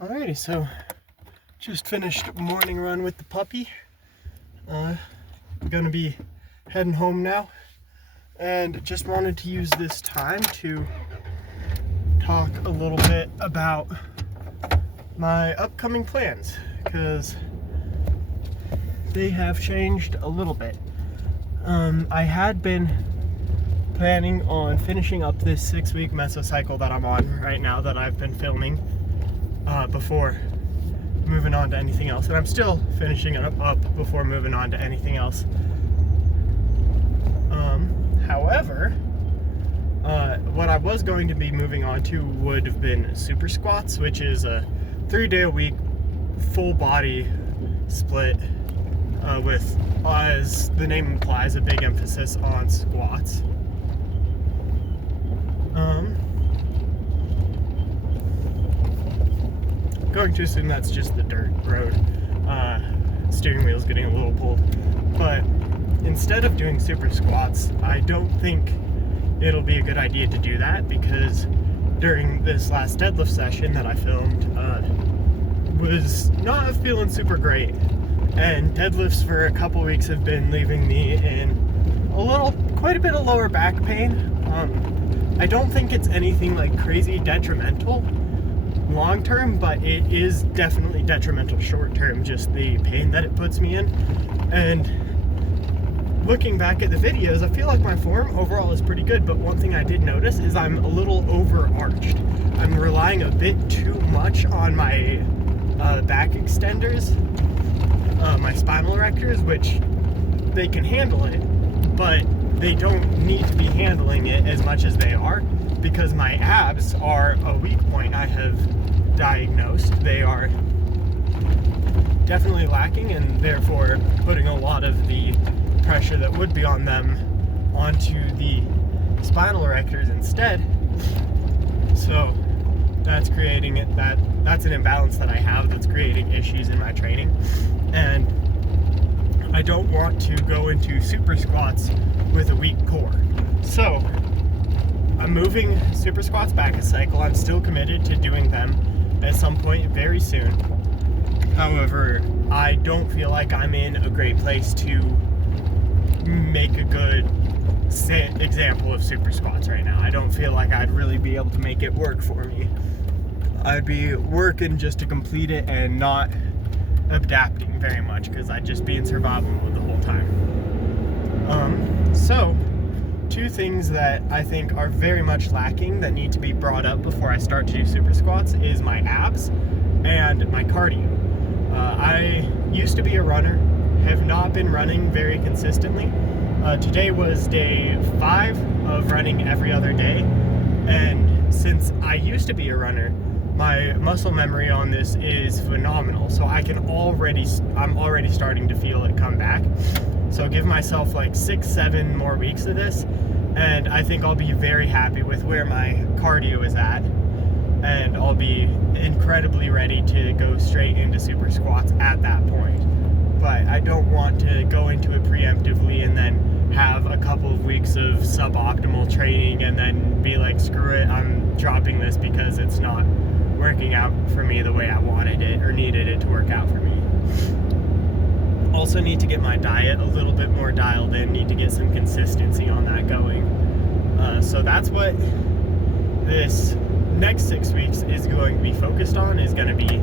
Alrighty, so just finished morning run with the puppy. I'm gonna be heading home now, and just wanted to use this time to talk a little bit about my upcoming plans, because they have changed a little bit. I had been planning on finishing up this 6-week mesocycle that I'm on right now, that I've been filming before moving on to anything else, and I'm still finishing it up before moving on to anything else. However, what I was going to be moving on to would have been super squats, which is a 3-day-a-week full body split with, as the name implies, a big emphasis on squats. Going to assume that's just the dirt road. Steering wheel's getting a little pulled. But instead of doing super squats, I don't think it'll be a good idea to do that, because during this last deadlift session that I filmed, was not feeling super great. And deadlifts for a couple weeks have been leaving me in quite a bit of lower back pain. I don't think it's anything like crazy detrimental long term, but it is definitely detrimental short term, just the pain that it puts me in. And looking back at the videos, I feel like my form overall is pretty good, but one thing I did notice is I'm a little overarched. I'm relying a bit too much on my back extenders, my spinal erectors, which they can handle it, but they don't need to be handling it as much as they are, because my abs are a weak point. I have diagnosed they are definitely lacking, and therefore putting a lot of the pressure that would be on them onto the spinal erectors instead. So that's creating it, that's an imbalance that I have that's creating issues in my training, and I don't want to go into super squats with a weak core. So I'm moving super squats back a cycle. I'm still committed to doing them at some point very soon. However, I don't feel like I'm in a great place to make a good example of super squats right now. I don't feel like I'd really be able to make it work for me. I'd be working just to complete it and not adapting very much, because I'd just be in survival mode the whole time. So two things that I think are very much lacking that need to be brought up before I start to do super squats is my abs and my cardio. I used to be a runner, have not been running very consistently. Today was day 5 of running every other day, and since I used to be a runner, my muscle memory on this is phenomenal. So I'm already starting to feel it come back. So give myself like 6-7 more weeks of this, and I think I'll be very happy with where my cardio is at, and I'll be incredibly ready to go straight into super squats at that point. But I don't want to go into it preemptively and then have a couple of weeks of suboptimal training and then be like, screw it, I'm dropping this because it's not working out for me the way I wanted it or needed it to work out for me. Also need to get my diet a little bit more dialed in, need to get some consistency on that going. So that's what this next 6 weeks is going to be focused on, is going to be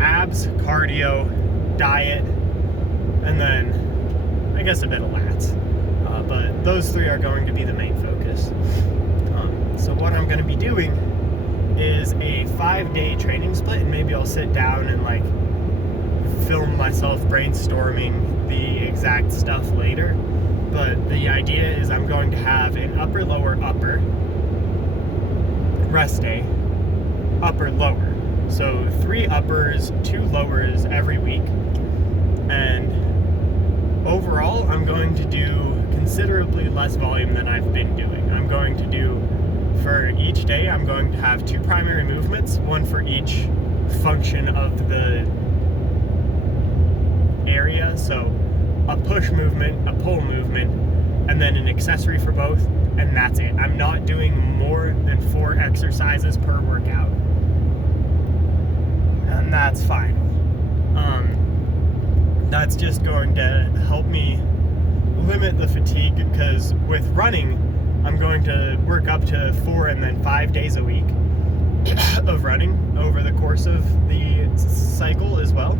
abs, cardio, diet, and then I guess a bit of lats. But those 3 are going to be the main focus. So what I'm going to be doing is a 5-day training split, and maybe I'll sit down and like film myself brainstorming the exact stuff later. But the idea is I'm going to have an upper, lower, upper, rest day, upper, lower. So 3 uppers, 2 lowers every week. And overall, I'm going to do considerably less volume than I've been doing. I'm going to do, for each day, I'm going to have 2 primary movements, one for each function of the area. So a push movement, a pull movement, and then an accessory for both, and that's it. I'm not doing more than 4 exercises per workout. that's fine. That's just going to help me limit the fatigue, because with running, I'm going to work up to 4 and then 5 days a week of running over the course of the cycle as well.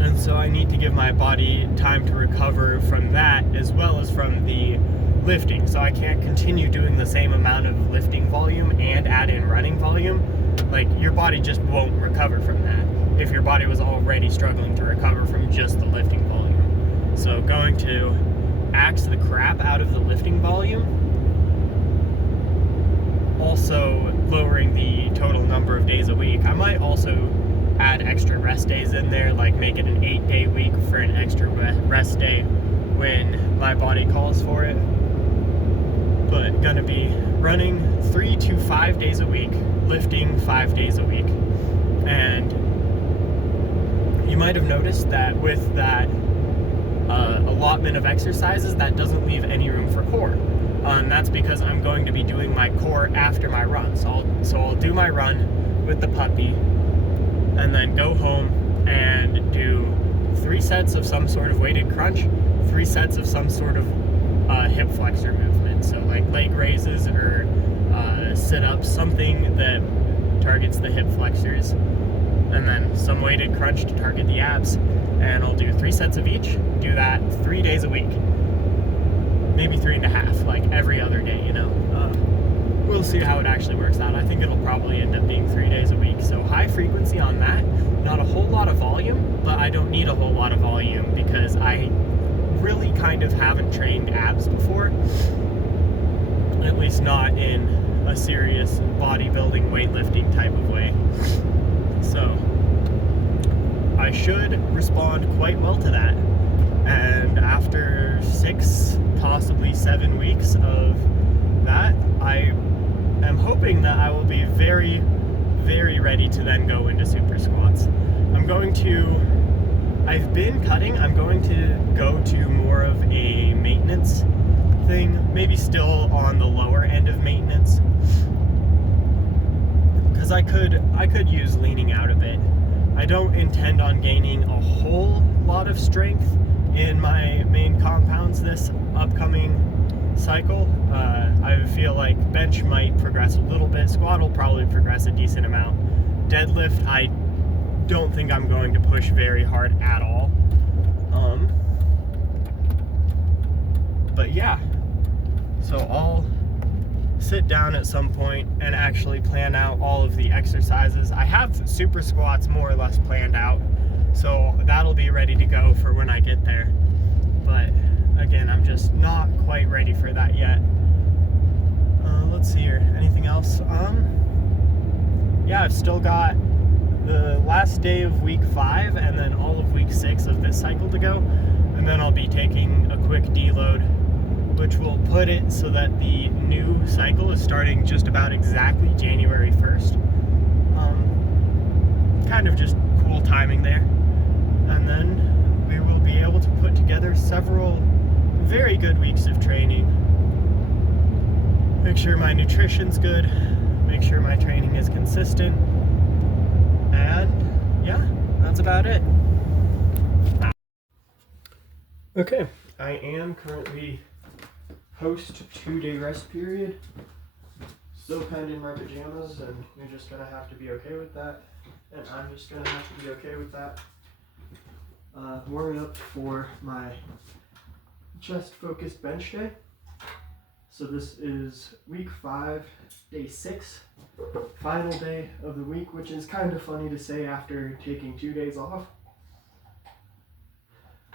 And so I need to give my body time to recover from that as well as from the lifting. So I can't continue doing the same amount of lifting volume and add in running volume. Like, your body just won't recover from that if your body was already struggling to recover from just the lifting volume. So going to axe the crap out of the lifting volume, also lowering the total number of days a week. I might also add extra rest days in there, like make it an 8-day week for an extra rest day when my body calls for it. But gonna be running 3 to 5 days a week, lifting 5 days a week. And you might have noticed that with that allotment of exercises, that doesn't leave any room for core. That's because I'm going to be doing my core after my run. So I'll do my run with the puppy, and then go home and do 3 sets of some sort of weighted crunch, 3 sets of some sort of hip flexor movement. So like leg raises or sit-ups, something that targets the hip flexors, and then some weighted crunch to target the abs. And I'll do 3 sets of each, do that 3 days a week. Maybe 3.5, like every other day, you know. We'll see how it actually works out. I think it'll probably end up being 3 days a week. So high frequency on that, not a whole lot of volume, but I don't need a whole lot of volume because I really kind of haven't trained abs before, at least not in a serious bodybuilding, weightlifting type of way. So I should respond quite well to that. And after 6, possibly 7 weeks of that, I am hoping that I will be very, very ready to then go into super squats. I've been cutting, I'm going to go to more of a maintenance thing, maybe still on the lower end of maintenance, because I could use leaning out a bit. I don't intend on gaining a whole lot of strength in my main compounds this upcoming cycle. I feel like bench might progress a little bit, squat will probably progress a decent amount. Deadlift, I don't think I'm going to push very hard at all. But yeah, so I'll sit down at some point and actually plan out all of the exercises. I have super squats more or less planned out, so that'll be ready to go for when I get there. But again, I'm just not quite ready for that yet. Let's see here, anything else? Yeah, I've still got the last day of week 5 and then all of week 6 of this cycle to go, and then I'll be taking a quick deload, which will put it so that the new cycle is starting just about exactly January 1st. Kind of just cool timing there. And then we will be able to put together several very good weeks of training. Make sure my nutrition's good, make sure my training is consistent, and yeah, that's about it. Okay, I am currently post 2-day rest period. Still kind of in my pajamas, and you're just gonna have to be okay with that, and I'm just gonna have to be okay with that. Warming up for my chest focused bench day. So this is week 5, day 6, final day of the week, which is kind of funny to say after taking 2 days off.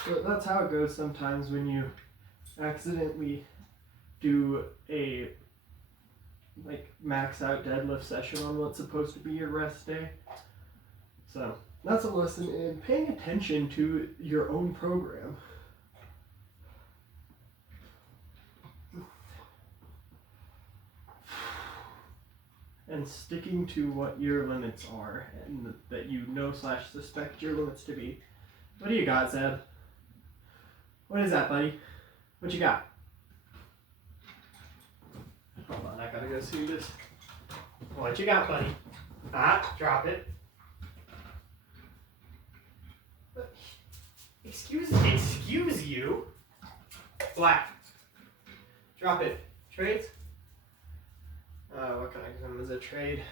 But that's how it goes sometimes when you accidentally do a max out deadlift session on what's supposed to be your rest day. So that's a lesson in paying attention to your own program. And sticking to what your limits are, and that you know / suspect your limits to be. What do you got, Zeb? What is that, buddy? What you got? Hold on, I gotta go see this. What you got, buddy? Ah, drop it. Excuse you. Black. Drop it. Trades? What can I give him as a trade?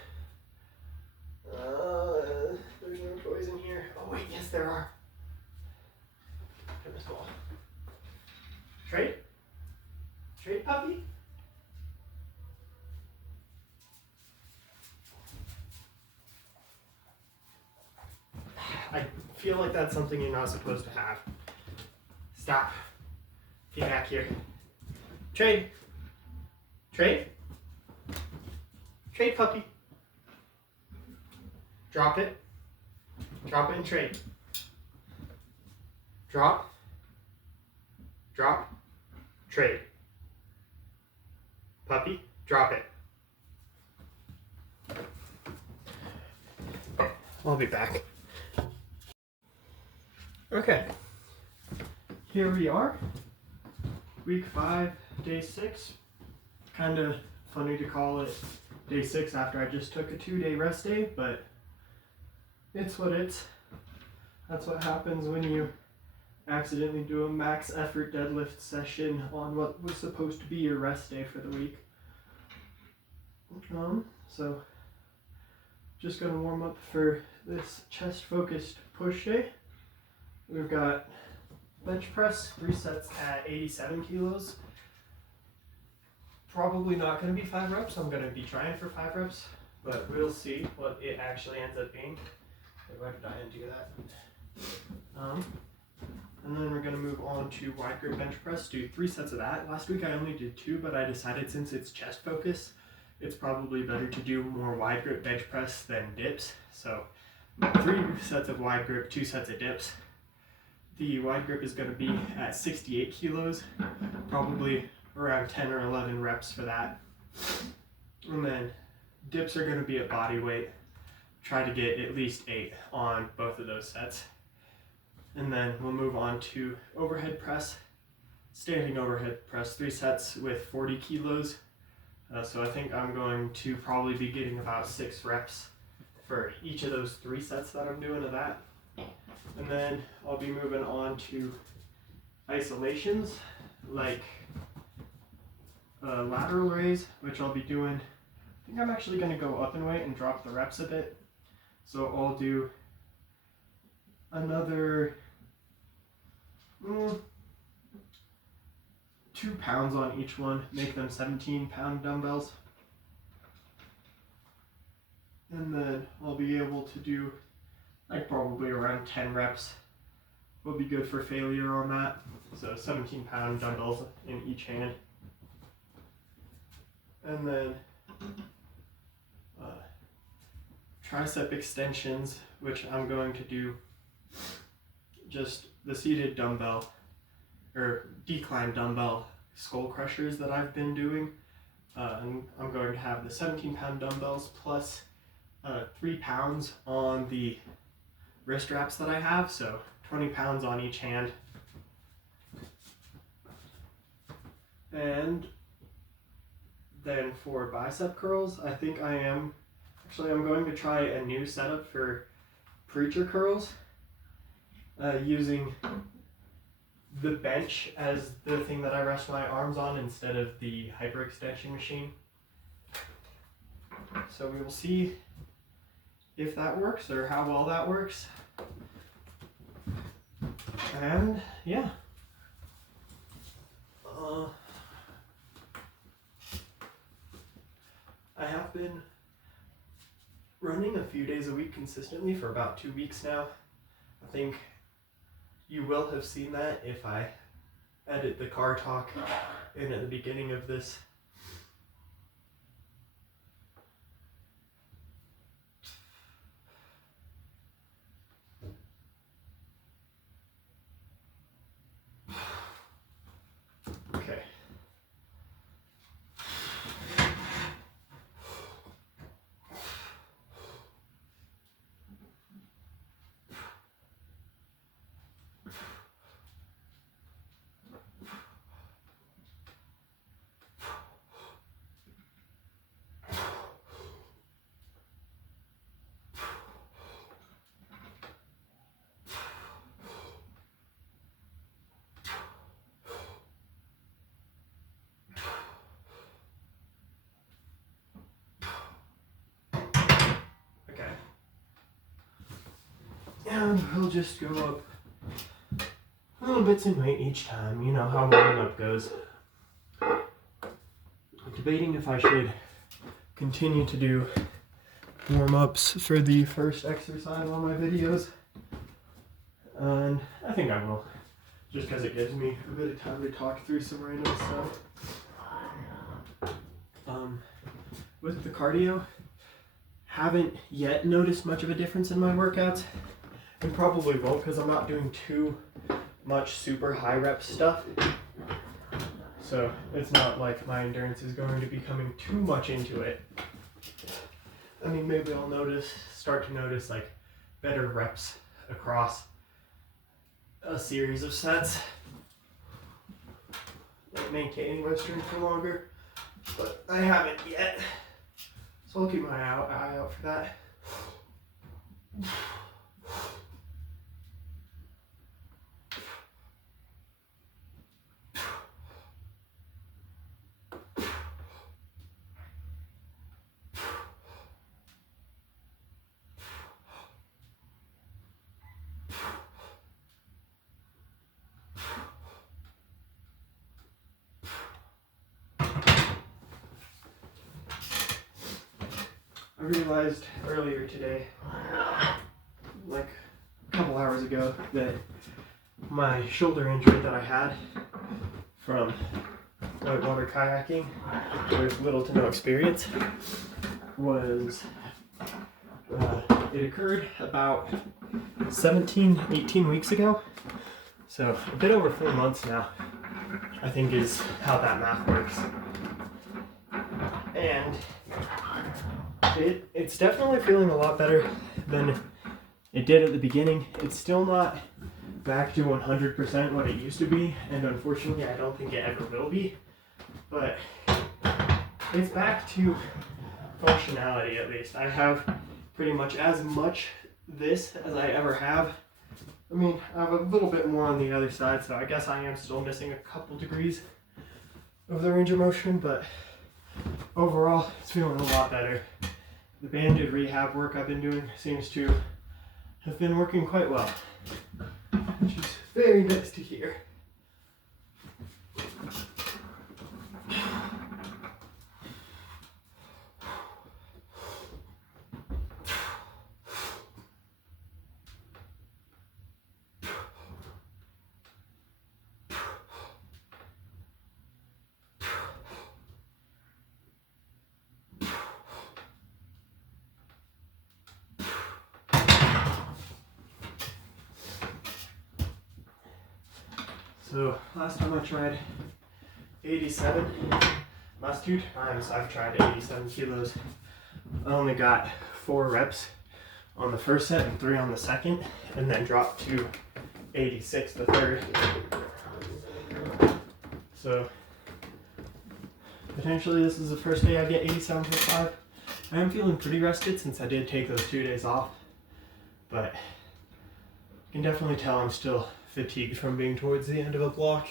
There's no toys in here. Oh wait, yes there are. Tennis ball. Trade? Trade puppy? I feel like that's something you're not supposed to have. Stop. Get back here. Trade. Trade? Trade puppy. Drop it. Drop it and trade. Drop. Drop. Trade. Puppy, drop it. I'll be back. Okay. Here we are. Week 5, day 6. Kind of funny to call it day 6 after I just took a 2-day rest day, but it's what it's. That's what happens when you accidentally do a max effort deadlift session on what was supposed to be your rest day for the week. So just gonna warm up for this chest focused push day. We've got bench press, 3 sets at 87 kilos. Probably not gonna be 5 reps. I'm gonna be trying for 5 reps, but we'll see what it actually ends up being. Why did I do that? And then we're going to move on to wide grip bench press, do 3 sets of that. Last week I only did 2, but I decided since it's chest focus, it's probably better to do more wide grip bench press than dips. So 3 sets of wide grip, 2 sets of dips. The wide grip is going to be at 68 kilos, probably around 10 or 11 reps for that. And then dips are going to be at body weight. Try to get at least 8 on both of those sets. And then we'll move on to overhead press, standing overhead press, 3 sets with 40 kilos. So I think I'm going to probably be getting about 6 reps for each of those 3 sets that I'm doing of that. And then I'll be moving on to isolations, like lateral raise, which I'll be doing. I think I'm actually going to go up in weight and drop the reps a bit. So I'll do another 2 pounds on each one, make them 17-pound dumbbells. And then I'll be able to do like probably around 10 reps. Will be good for failure on that. So 17-pound dumbbells in each hand. And then tricep extensions, which I'm going to do just the seated dumbbell or decline dumbbell skull crushers that I've been doing. And I'm going to have the 17-pound dumbbells plus 3 pounds on the wrist wraps that I have, so 20 pounds on each hand. And then for bicep curls, I think I'm going to try a new setup for preacher curls, using the bench as the thing that I rest my arms on instead of the hyperextension machine. So we will see if that works or how well that works. And yeah. I have been running a few days a week consistently for about 2 weeks now. I think you will have seen that if I edit the car talk in at the beginning of this. Okay. And we'll just go up little bits in weight each time. You know how warming up goes. I'm debating if I should continue to do warm-ups for the first exercise on my videos. And I think I will, just because it gives me a bit of time to talk through some random stuff. With the cardio, haven't yet noticed much of a difference in my workouts, and probably won't because I'm not doing too much super high rep stuff. So it's not like my endurance is going to be coming too much into it. I mean, maybe I'll start to notice like better reps across a series of sets, like maintaining my strength for longer, but I haven't yet. So I'll keep my eye out for that. I realized earlier today, like a couple hours ago, that my shoulder injury that I had from whitewater kayaking with little to no experience was, it occurred about 18 weeks ago. So a bit over 4 months now, I think, is how that math works. And it's definitely feeling a lot better than it did at the beginning. It's still not back to 100% what it used to be, and unfortunately I don't think it ever will be, but it's back to functionality at least. I have pretty much as much this as I ever have. I mean, I have a little bit more on the other side, so I guess I am still missing a couple degrees of the range of motion, but overall it's feeling a lot better. The banded rehab work I've been doing seems to have been working quite well, which is very nice to hear. So last time I tried 87, last 2 times I've tried 87 kilos, I only got 4 reps on the first set and 3 on the second, and then dropped to 86 the third. So potentially this is the first day I get 87.5. I am feeling pretty rested since I did take those 2 days off, but you can definitely tell I'm still fatigued from being towards the end of a block.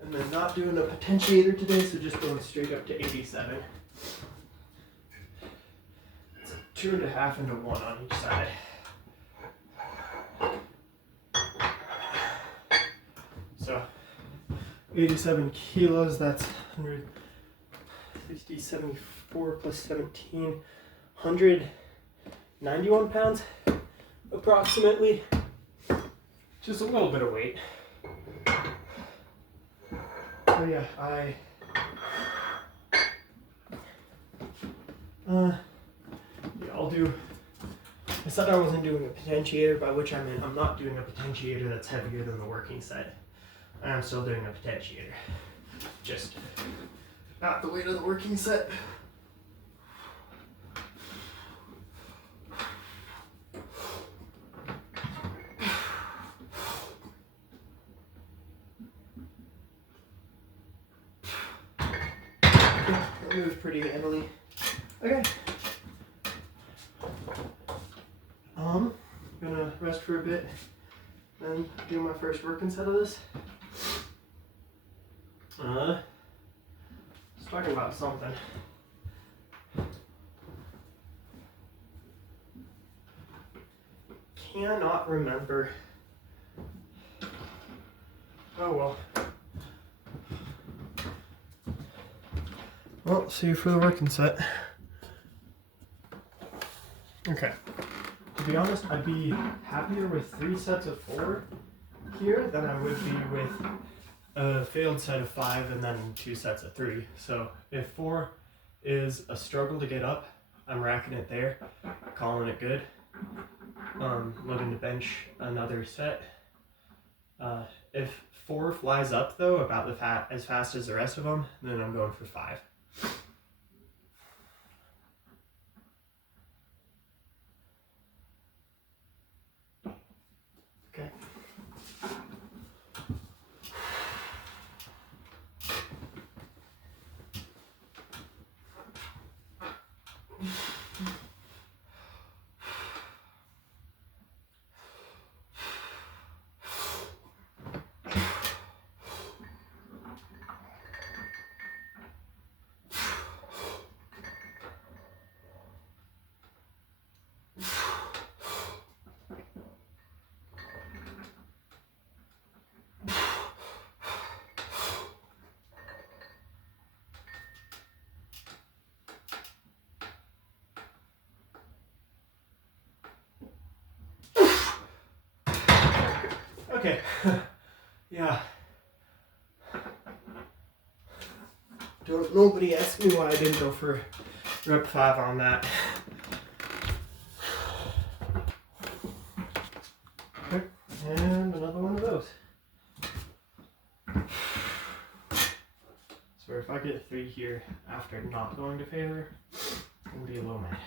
And then not doing a potentiator today, so just going straight up to 87. It's 2.5 into 1 on each side. So 87 kilos, that's 160, 74 plus 17, 191 pounds approximately. Just a little bit of weight. So yeah, I'll do, I said I wasn't doing a potentiator, by which I meant I'm not doing a potentiator that's heavier than the working set. I am still doing a potentiator, just not the weight of the working set. moved pretty handily. Okay. Gonna rest for a bit, then do my first working set of this. I was talking about something. Cannot remember. Oh well. Well, see you for the working set. Okay. To be honest, I'd be happier with 3 sets of 4 here than I would be with a failed set of 5 and then 2 sets of 3. So if 4 is a struggle to get up, I'm racking it there, calling it good. Looking to bench another set. If 4 flies up though, about as fast as the rest of them, then I'm going for 5. Okay. Okay. Yeah. Nobody asked me why I didn't go for rep 5 on that. Okay. And another one of those. So if I get 3 here after not going to failure, I'm gonna be a little mad.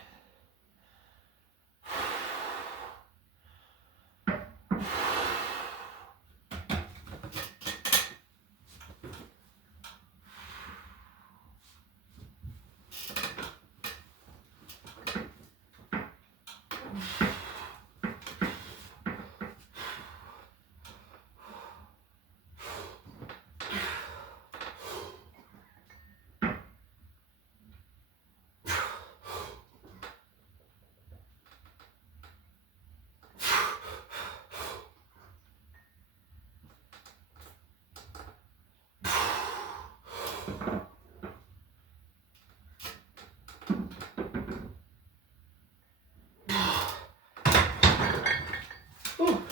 Ooh.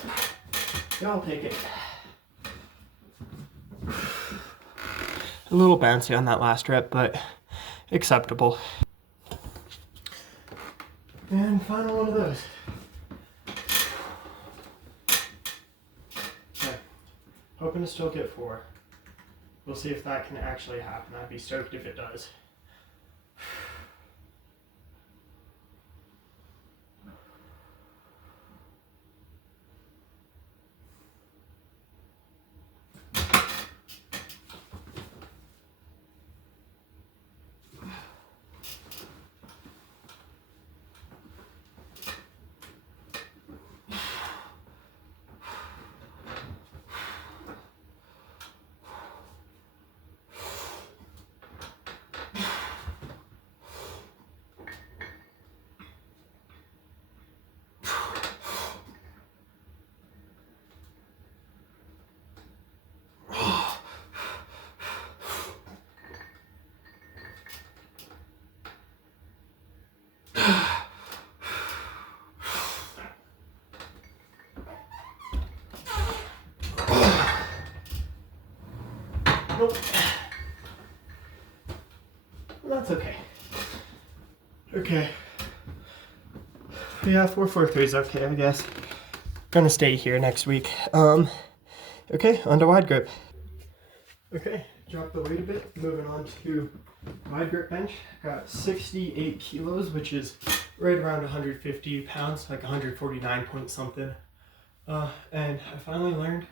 Yeah, I'll take it. A little bouncy on that last rep, but acceptable. And final one of those. Okay. Hoping to still get 4. We'll see if that can actually happen. I'd be stoked if it does. Nope. Well, that's okay. Okay. Yeah, 4-4-3 is okay, I guess. Gonna stay here next week. Okay, on to wide grip. Okay, drop the weight a bit. Moving on to wide grip bench. Got 68 kilos, which is right around 150 pounds, like 149 point something. And I finally learned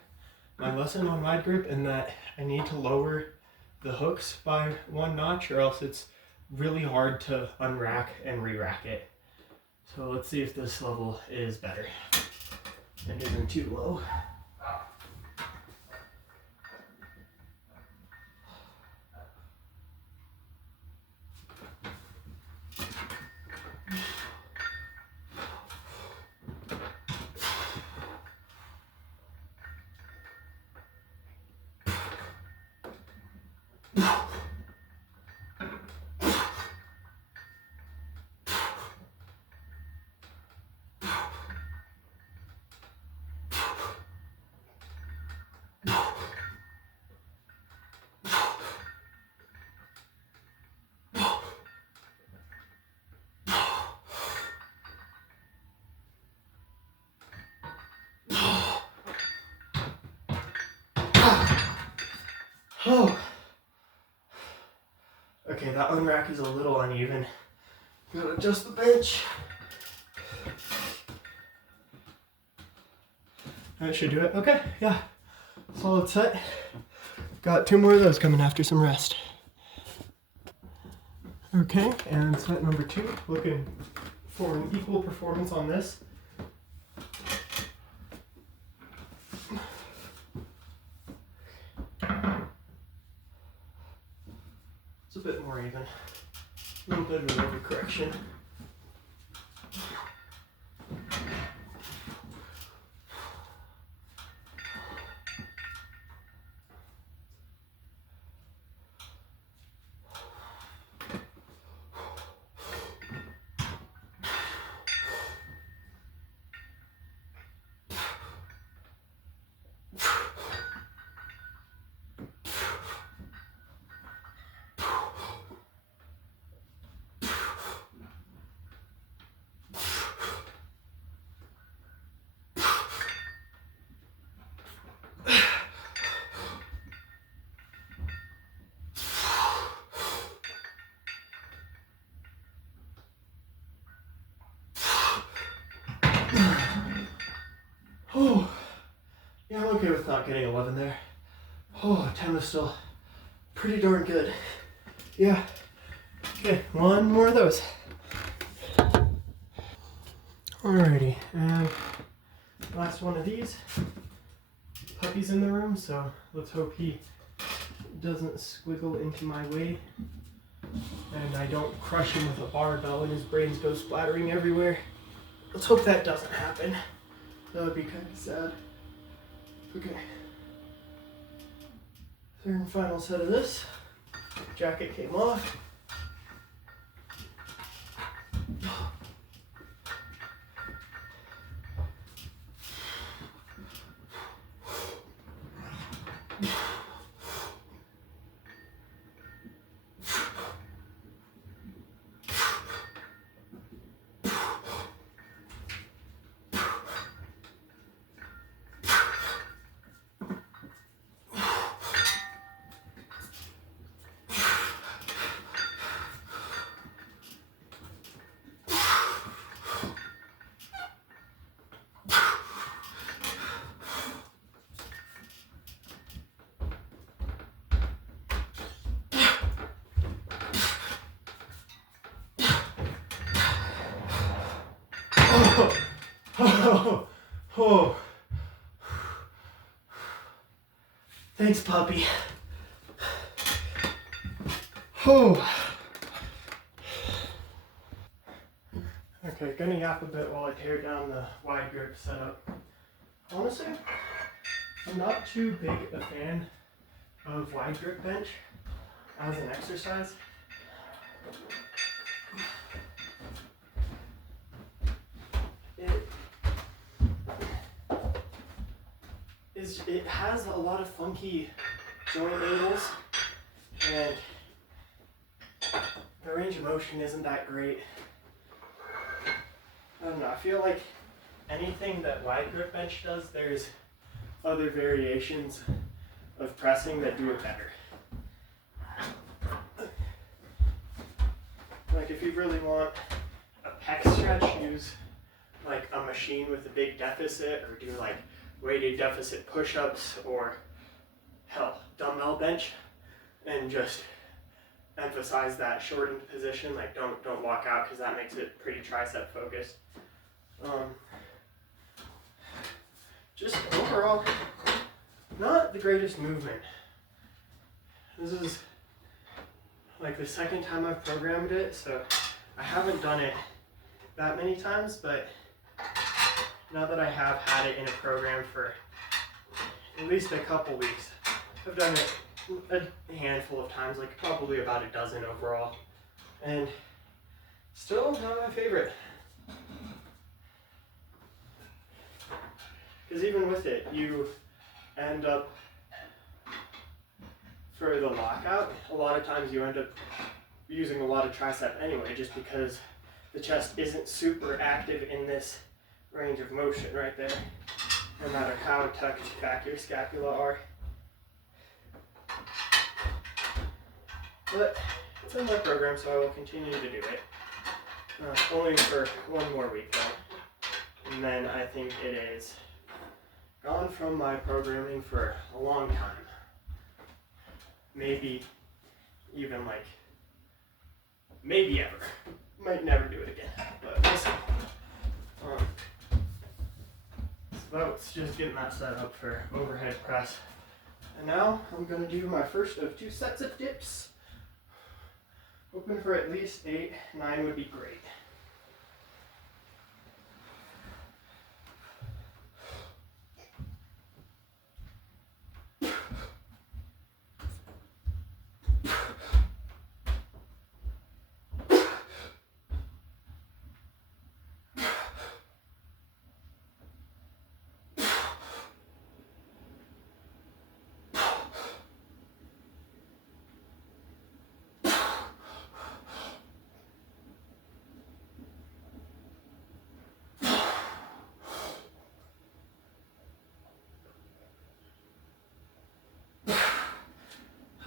my lesson on wide grip in that I need to lower the hooks by 1 notch or else it's really hard to unrack and re-rack it. So let's see if this level is better and isn't too low. Oh. Okay, that unrack is a little uneven. Gotta adjust the bench. That should do it. Okay, yeah. Solid set. Got 2 more of those coming after some rest. Okay, and set number 2. Looking for an equal performance on this. It's a bit more even. A little bit of an overcorrection. Oh, yeah, I'm okay with not getting 11 there. Oh, 10 was still pretty darn good. Yeah. Okay, 1 more of those. Alrighty, and last one of these. Puppy's in the room, so let's hope he doesn't squiggle into my way and I don't crush him with a barbell and his brains go splattering everywhere. Let's hope that doesn't happen. That would be kind of sad. Okay. 3rd and final set of this. Jacket came off. Oh, oh. Thanks, puppy. Oh. Okay, gonna yap a bit while I tear down the wide grip setup. Honestly, I'm not too big a fan of wide grip bench as an exercise. It has a lot of funky joint angles, and the range of motion isn't that great. I don't know, I feel like anything that wide grip bench does, there's other variations of pressing that do it better. Like if you really want a pec stretch, use like a machine with a big deficit, or do like weighted deficit push-ups, or hell, dumbbell bench, and just emphasize that shortened position. Like don't walk out because that makes it pretty tricep focused. Just overall, not the greatest movement. This is like the second time I've programmed it, so I haven't done it that many times, but now that I have had it in a program for at least a couple weeks, I've done it a handful of times, like probably about a dozen overall, and still not my favorite. Because even with it, you end up, for the lockout, a lot of times you end up using a lot of tricep anyway, just because the chest isn't super active in this range of motion right there, no matter how tucked back your scapula are. But it's in my program, so I will continue to do it. Only for one more week though. And then I think it is gone from my programming for a long time. Maybe even like, maybe ever. Might never do it again, but we'll see. So it's just getting that set up for overhead press. And now I'm going to do my first of 2 sets of dips. Hoping for at least 8, 9 would be great.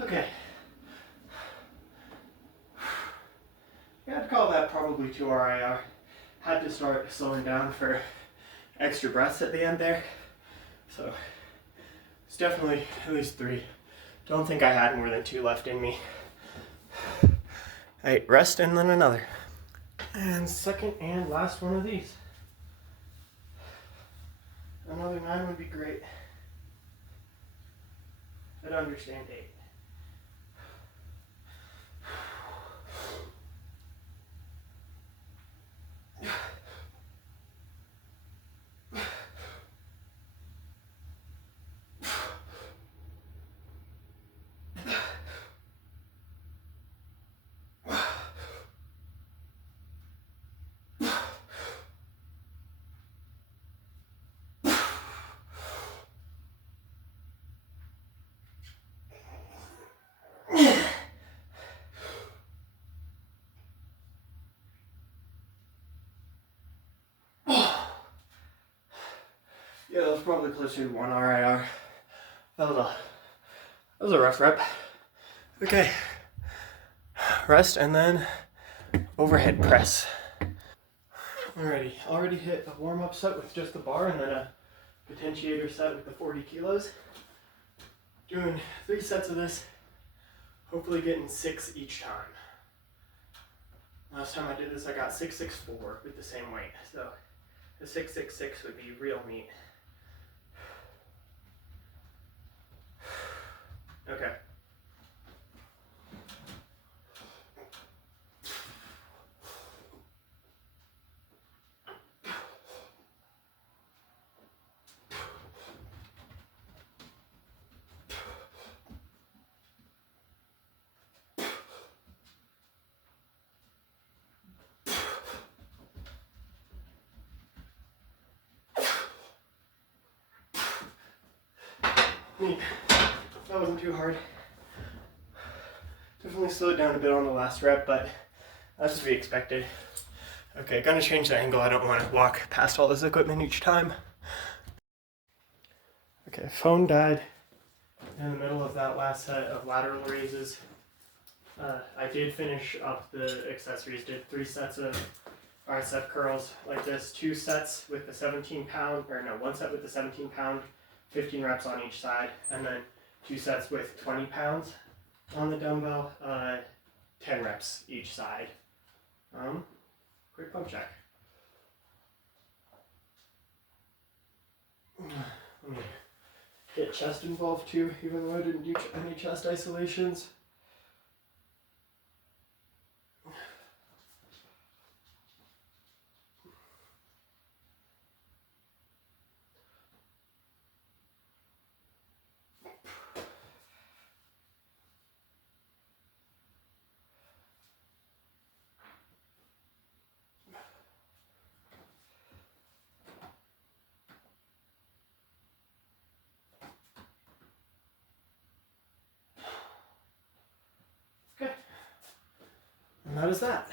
Okay. Yeah, I'd call that probably 2 RIR. Had to start slowing down for extra breaths at the end there. So it's definitely at least 3. Don't think I had more than 2 left in me. Alright, rest and then another. And second and last one of these. Another 9 would be great. I'd understand 8. Yeah, that was probably closer to 1 RIR. That was a rough rep. Okay, rest and then overhead press. Alrighty, already hit a warm-up set with just the bar and then a potentiator set with the 40 kilos. Doing 3 sets of this, hopefully getting 6 each time. Last time I did this, I got 664 with the same weight, so the 666 would be real meat. Okay. Neat. That wasn't too hard. Definitely slowed down a bit on the last rep, but that's to be expected. Okay, gonna change the angle. I don't want to walk past all this equipment each time. Okay, phone died in the middle of that last set of lateral raises. I did finish up the accessories, did 3 sets of bicep curls like this, 2 sets with the 17 pound, or no, 1 set with the 17 pound, 15 reps on each side, and then 2 sets with 20 pounds on the dumbbell. 10 reps each side. Quick pump check. Let me get chest involved too, even though I didn't do any chest isolations. Okay. And that is that.